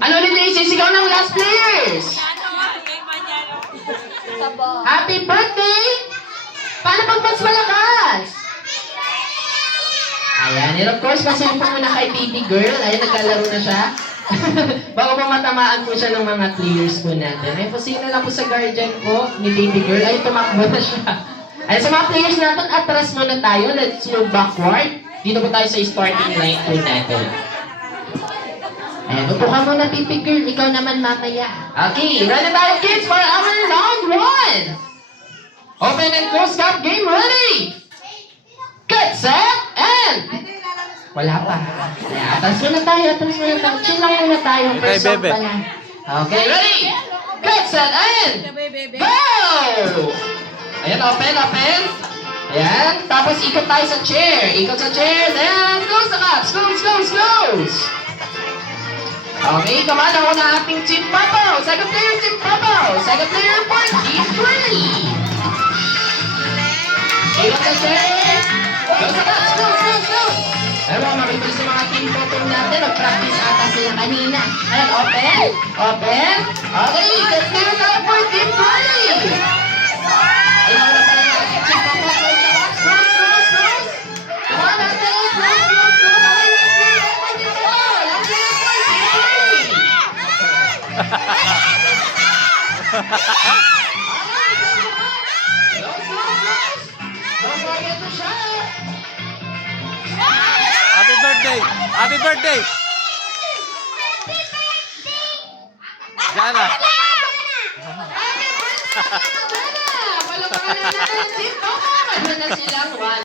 Ano ulit na isisigaw ng last players? Happy birthday! Paano pag mas malakas? Ayan, and of course, pasaya po muna kay baby girl. Ayan, naglalaro na siya. Baka pa matamaan po siya ng mga players po natin. Ay, pasina lang po sa guardian po ni baby girl. Ay, tumakbo na siya. Ay, sa mga players natin, atras muna tayo. Let's move backward. Dito po tayo sa starting line po natin. Ayan, upo ka muna, baby girl. Ikaw naman mamaya. Okay, ready tayo, kids, for our round 1. Open and close cup game, ready? Get set, and... Wala pa. Ayan, atras muna tayo, atras muna tayo. Chill lang muna tayo. Okay, First song bebe. pa lang. Okay, ready? Get set, and... Go! Ayan, open, open. Ayan, tapos ikot tayo sa chair. Ikot sa chair, then close the cups. Close, close, close. Okay, kamala ko na ating Team Papaw. Second player, Team Papaw. Second player for Team Pretty. Ikot sa chair. Close the cups, close, close, close. Ayan mo, makikita sa mga team photo natin. Mag-practice ata sila kanina. Ayan, open. Open. Okay, second player tayo for Team Pretty. Ayan, wala pa lang natin. Team Papaw, close the cups. Close, close, close. Come on, natin. Close, close, close. Okay, let's go. Let's go. Let's go. Don't forget to shout. Happy birthday! Happy birthday! Jana! Palakpakan natin. Sino? Ano na silang one?